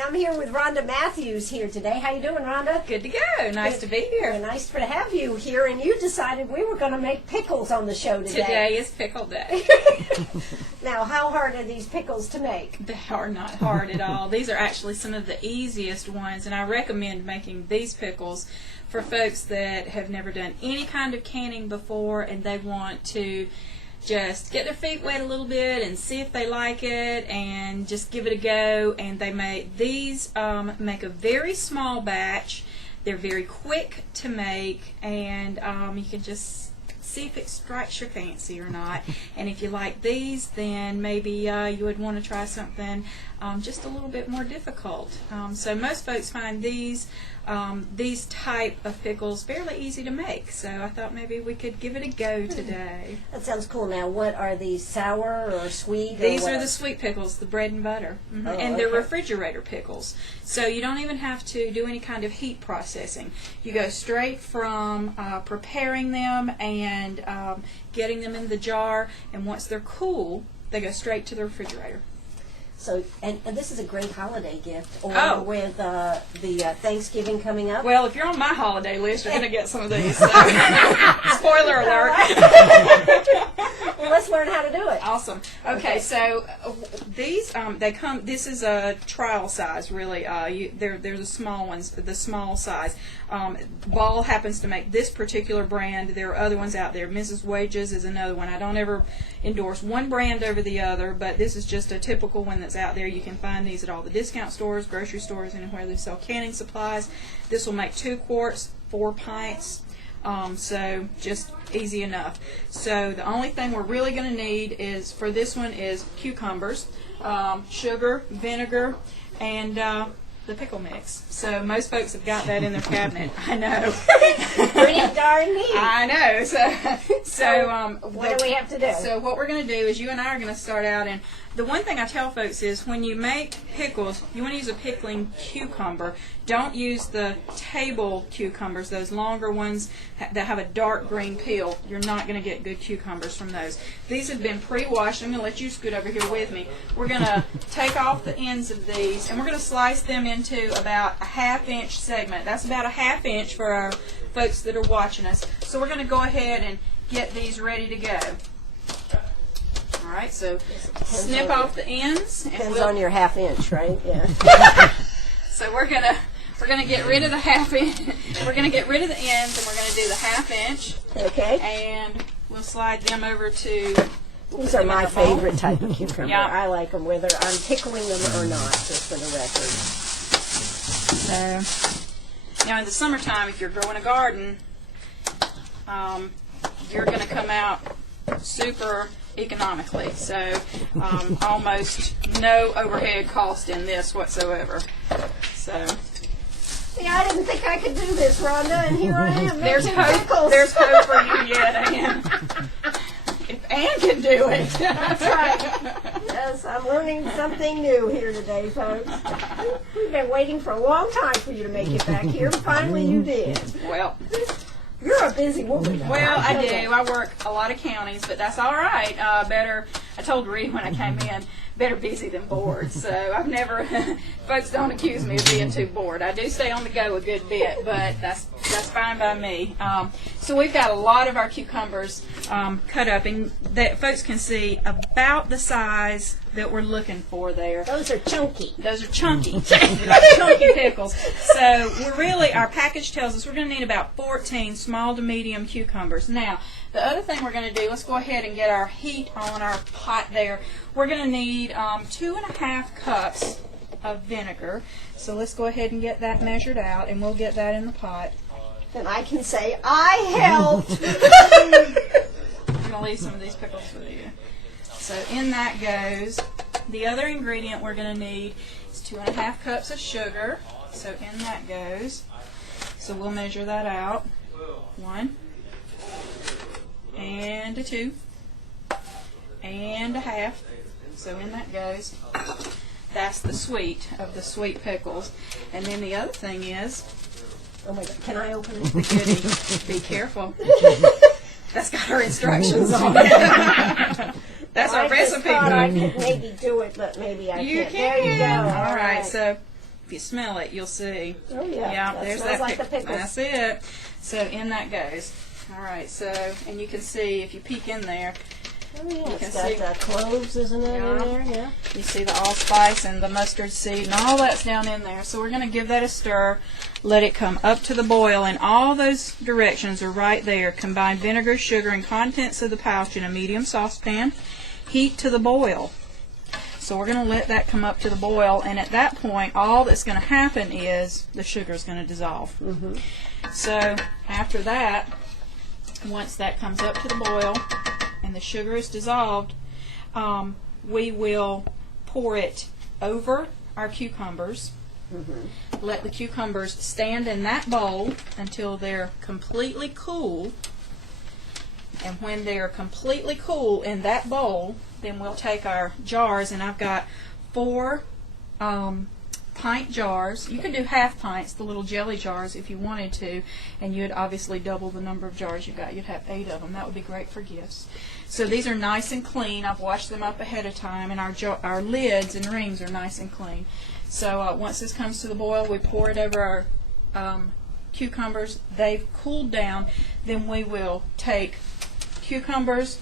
I'm here with Rhonda Matthews here today. How you doing, Rhonda? Good to go. Nice to be here. Nice to have you here. And you decided we were going to make pickles on the show today. Today is pickle day. Now, how hard are these pickles to make? They are not hard at all. These are actually some of the easiest ones, and I recommend making these pickles for folks that have never done any kind of canning before and they want to just get their feet wet a little bit and see if they like it and just give it a go. And they make these make a very small batch. They're very quick to make, and you can just see if it strikes your fancy or not. And if you like these, then maybe you would want to try something just a little bit more difficult. So most folks find these type of pickles fairly easy to make. So I thought maybe we could give it a go today. That sounds cool. Now, what are these, sour or sweet? These are the sweet pickles, the bread and butter. Mm-hmm. Oh, and they're okay. refrigerator pickles. So you don't even have to do any kind of heat processing. You go straight from preparing them and getting them in the jar, and once they're cool, they go straight to the refrigerator. So, and this is a great holiday gift, or Oh. with the Thanksgiving coming up. Well, if you're on my holiday list, you're going to get some of these. So. Spoiler alert. Well, let's learn how to do it. Awesome. Okay, so these they come. This is a trial size, really. There's the small ones, the small size. Ball happens to make this particular brand. There are other ones out there. Mrs. Wages is another one. I don't ever endorse one brand over the other, but this is just a typical one that's out there. You can find these at all the discount stores, grocery stores, anywhere they sell canning supplies. This will make 2 quarts, 4 pints. So just easy enough. So the only thing we're really going to need is for this one is cucumbers, sugar, vinegar, and the pickle mix. So most folks have got that in their cabinet. I know. Pretty darn neat. I know. So what do we have to do? So what we're going to do is you and I are going to start out, and the one thing I tell folks is when you make pickles, you want to use a pickling cucumber. Don't use the table cucumbers, those longer ones that have a dark green peel. You're not going to get good cucumbers from those. These have been pre-washed. I'm going to let you scoot over here with me. We're going to take off the ends of these, and we're going to slice them into about a 1/2 inch segment. That's about a 1/2 inch for our folks that are watching us. So we're going to go ahead and get these ready to go. All right, so snip off the ends. And Depends on your 1/2 inch, right? Yeah. So we're gonna get rid of the 1/2 inch. We're gonna get rid of the ends, and we're gonna do the 1/2 inch. Okay. And we'll slide them over to. These are my favorite type of cucumber. Yeah. I like them whether I'm pickling them or not, just for the record. So now in the summertime, if you're growing a garden, you're gonna come out super economically. So almost no overhead cost in this whatsoever. So. Yeah, I didn't think I could do this, Rhonda, and here I am. There's making hope. pickles. There's hope for you yet, Ann. If Ann can do it. That's right. Yes, I'm learning something new here today, folks. We've been waiting for a long time for you to make it back here. Finally, you did. Well, you're a busy woman. Well, I do. I work a lot of counties, but that's all right. I told Reed when I came in, better busy than bored. So I've never, folks don't accuse me of being too bored. I do stay on the go a good bit, but that's fine by me. So we've got a lot of our cucumbers cut up, and that folks can see about the size that we're looking for there. Those are chunky. Those are chunky. Like chunky pickles. So our package tells us we're going to need about 14 small to medium cucumbers. Now, the other thing we're going to do, let's go ahead and get our heat on our pot there. We're going to need 2.5 cups of vinegar. So let's go ahead and get that measured out, and we'll get that in the pot. Then I can say, I helped. I'm going to leave some of these pickles with you. So in that goes, the other ingredient we're going to need is 2.5 cups of sugar. So in that goes. So we'll measure that out. 1 and a 2 and a half. So in that goes. That's the sweet of the sweet pickles. And then the other thing is, oh my God, can I open it? the goodie. Be careful. That's got our instructions on it. That's our recipe. I could maybe do it, but maybe I can't. There you go. All right. So you smell it, you'll see. Oh yeah. Yeah, That there's smells that like the pickles. That's it. So in that goes. All right. So, and you can see if you peek in there, Oh yeah. You can It's got see- cloves, isn't it, Yeah. in there? Yeah. you see the allspice and the mustard seed and all that's down in there. So we're going to give that a stir, let it come up to the boil, and all those directions are right there. Combine vinegar, sugar, and contents of the pouch in a medium saucepan. Heat to the boil. So we're going to let that come up to the boil, and at that point, all that's going to happen is the sugar is going to dissolve. Mm-hmm. So after that, once that comes up to the boil and the sugar is dissolved, we will pour it over our cucumbers. Mm-hmm. Let the cucumbers stand in that bowl until they're completely cool. And when they're completely cool in that bowl, then we'll take our jars, and I've got 4 pint jars. You can do half pints, the little jelly jars, if you wanted to, and you'd obviously double the number of jars you got. You'd have 8 of them. That would be great for gifts. So these are nice and clean. I've washed them up ahead of time, and our lids and rings are nice and clean. So once this comes to the boil, we pour it over our cucumbers. They've cooled down. Then we will take cucumbers,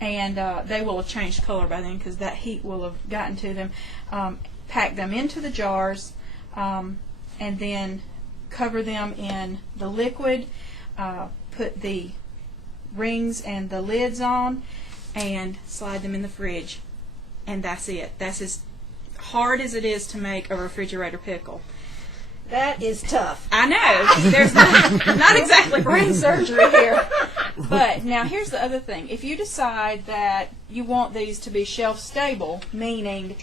and they will have changed color by then because that heat will have gotten to them. Pack them into the jars, and then cover them in the liquid. Put the rings and the lids on, and slide them in the fridge. And that's it. That's as hard as it is to make a refrigerator pickle. That is tough. I know. There's not exactly brain surgery here. But now here's the other thing. If you decide that you want these to be shelf stable, meaning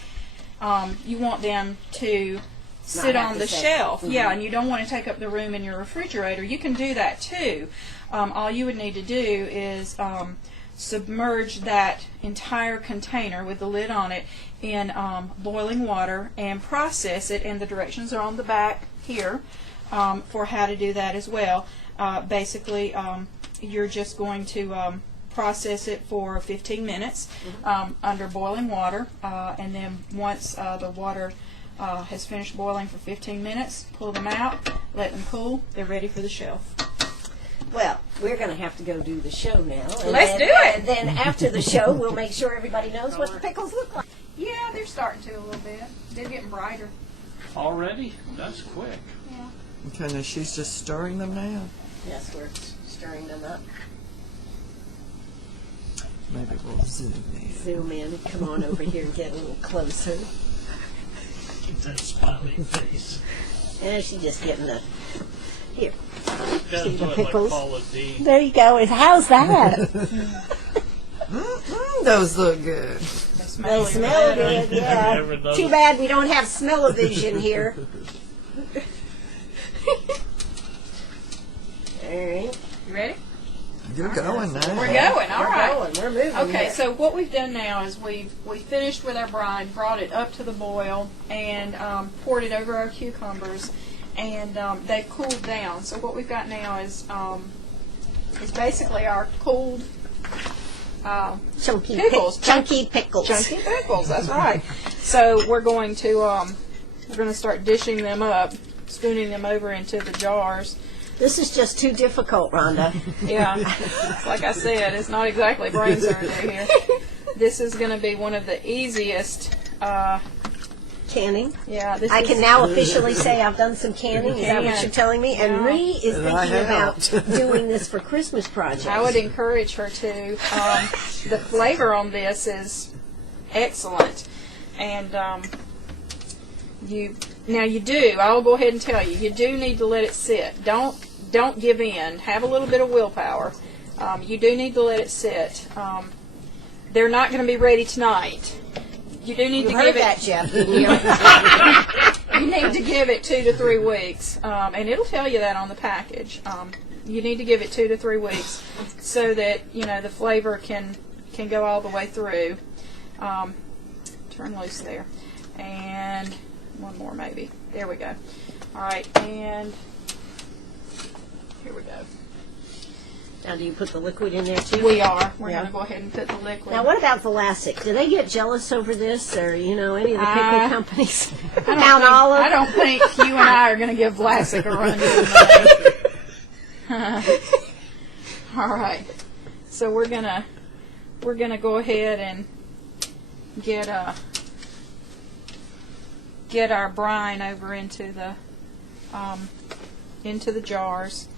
you want them to sit have on to the sit. shelf, Mhm. yeah, and you don't want to take up the room in your refrigerator, you can do that too. All you would need to do is submerge that entire container with the lid on it in boiling water and process it, and the directions are on the back here for how to do that as well. Basically, you're just going to process it for 15 minutes under boiling water, and then once the water has finished boiling for 15 minutes, pull them out, let them cool, they're ready for the shelf. Well, we're going to have to go do the show now. And Let's then, do it. And then after the show, we'll make sure everybody knows what the pickles look like. Yeah, they're starting to a little bit. They're getting brighter. Already? That's quick. Yeah. Okay, now she's just stirring them now. Yes, we're stirring them up. Maybe we'll zoom in. Zoom in. Come on over here and get a little closer. That smiley face. And she's just getting the... Here. That's See the what, like pickles? Paula D. There you go. How's that? Those look good. They smell good, yeah. Never those- Too bad we don't have smell-o-vision here. All right. You ready? You're going now. We're going. All We're right. going. We're moving. Okay, here. so what we've done now is we finished with our brine, brought it up to the boil, and poured it over our cucumbers, and they've cooled down. So what we've got now is basically our cooled chunky pickles. chunky pickles. chunky pickles. That's right. So we're going to start dishing them up, spooning them over into the jars. This is just too difficult, Rhonda. Yeah, like I said, it's not exactly brain surgery here. This is going to be one of the easiest. Canning. Yeah, this I is, can now officially say I've done some canning. Is that what can. you're telling me? And Yeah. Ree is And I thinking about helped. doing this for Christmas projects. I would encourage her to. The flavor on this is excellent, and you do. I will go ahead and tell you. You do need to let it sit. Don't give in. Have a little bit of willpower. You do need to let it sit. They're not going to be ready tonight. You do need You to heard give that, it. Jeff, didn't you? You need to give it 2 to 3 weeks, and it'll tell you that on the package. You need to give it 2 to 3 weeks so that the flavor can go all the way through. Turn loose there, and one more maybe. There we go. All right, and here we go. Now, do you put the liquid in there too? We are. We're Yeah. going to go ahead and put the liquid. Now, what about Vlasic? Do they get jealous over this, or any of the pickle companies? I don't think you and I are going to give Vlasic a run to the money. All right. So we're gonna go ahead and get our brine over into the jars.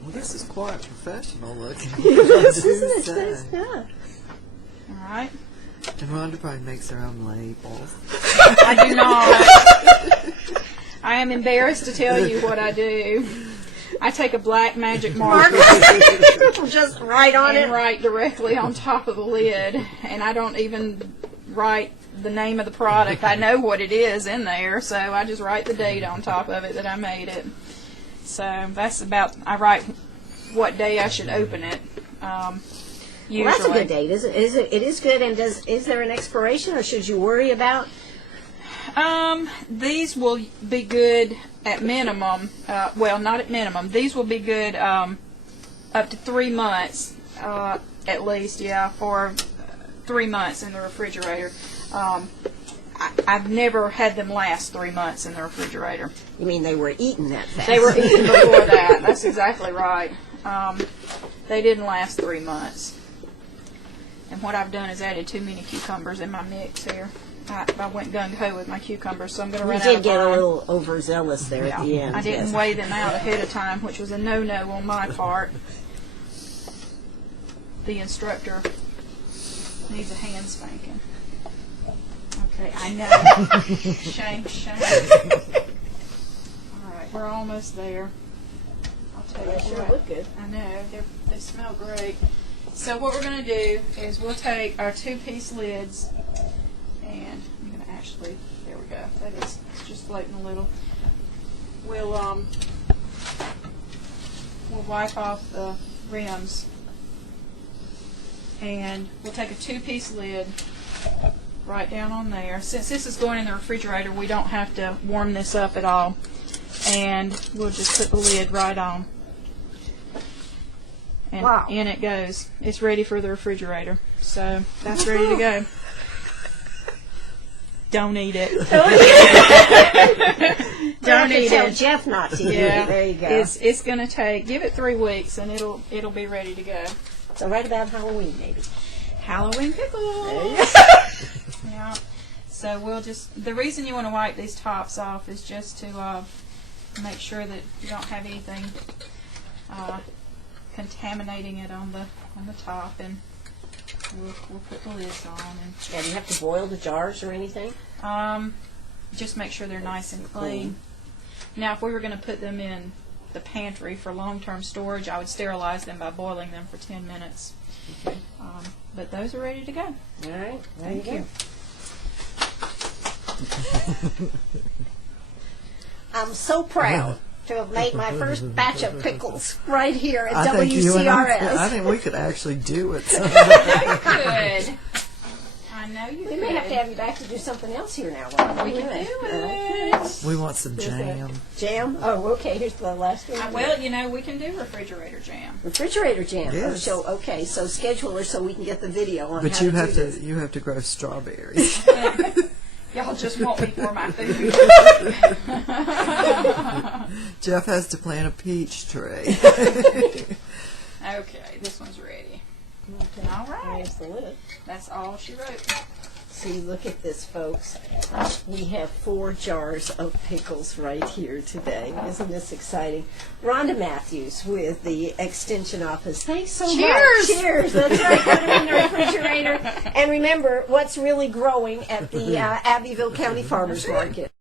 Well, this is quite professional looking. Isn't it? Yeah. All right. And Rhonda probably makes her own labels. I do not. I am embarrassed to tell you what I do. I take a black magic marker Just right on and it. write directly on top of the lid, and I don't even write the name of the product. I know what it is in there, so I just write the date on top of it that I made it. So I write what day I should open it. Usually. Well, that's a good date. It is good. And is there an expiration, or should you worry about? These will be good at minimum. Well, not at minimum. These will be good up to 3 months, at least. Yeah, for 3 months in the refrigerator. I've never had them last 3 months in the refrigerator. You mean they were eaten that fast? They were eaten before that. That's exactly right. They didn't last 3 months. And what I've done is added too many cucumbers in my mix here. I went gung-ho with my cucumbers, so I'm going to run out of You did get a brine. little overzealous there at the end. I didn't yes. weigh them out ahead of time, which was a no-no on my part. The instructor needs a hand spanking. Okay, I know. Shame, shame. All right, we're almost there. I'll tell you They sure what. look good. I know, they smell great. So what we're going to do is we'll take our 2-piece lids, and I'm going to actually, there we go. It's just floating a little. We'll wipe off the rims, and we'll take a 2-piece lid right down on there. Since this is going in the refrigerator, we don't have to warm this up at all, and we'll just put the lid right on. And Wow. in it goes. It's ready for the refrigerator. So that's ready to go. Don't eat it. Don't eat Tell it. Jeff not to eat Yeah, it. There you go. It's gonna give it 3 weeks, and it'll be ready to go. So right about Halloween, maybe. Halloween pickles. There you go. Yeah. So the reason you want to wipe these tops off is just to make sure that you don't have anything contaminating it on the top, and we'll put the lids on, and Yeah, do you have to boil the jars or anything? just make sure they're nice and clean. Now, if we were going to put them in the pantry for long-term storage, I would sterilize them by boiling them for 10 minutes. Okay. But those are ready to go. All right. There Thank you. I'm so proud to have made my first batch of pickles right here at I think you and I WCRS. think we could actually do it. Good. I know you We could. may have to have you back to do something else here now. Rhonda. We can Anyway. do it. We want some jam. Jam? Oh, okay. Here's the last one. Well, we can do refrigerator jam. Refrigerator jam. Yes. Oh, okay, so schedule her so we can get the video on But how you to have do to this. grow strawberries. Y'all just want me for my food. Jeff has to plant a peach tree. Okay, this one's ready. All right. There's the lid. That's all she wrote. See, look at this, folks. We have 4 jars of pickles right here today. Isn't this exciting? Rhonda Matthews with the Extension Office. Thanks so much. Cheers! Cheers! That's right. Put them in the refrigerator. And remember, what's really growing at the Abbeville County Farmers Market.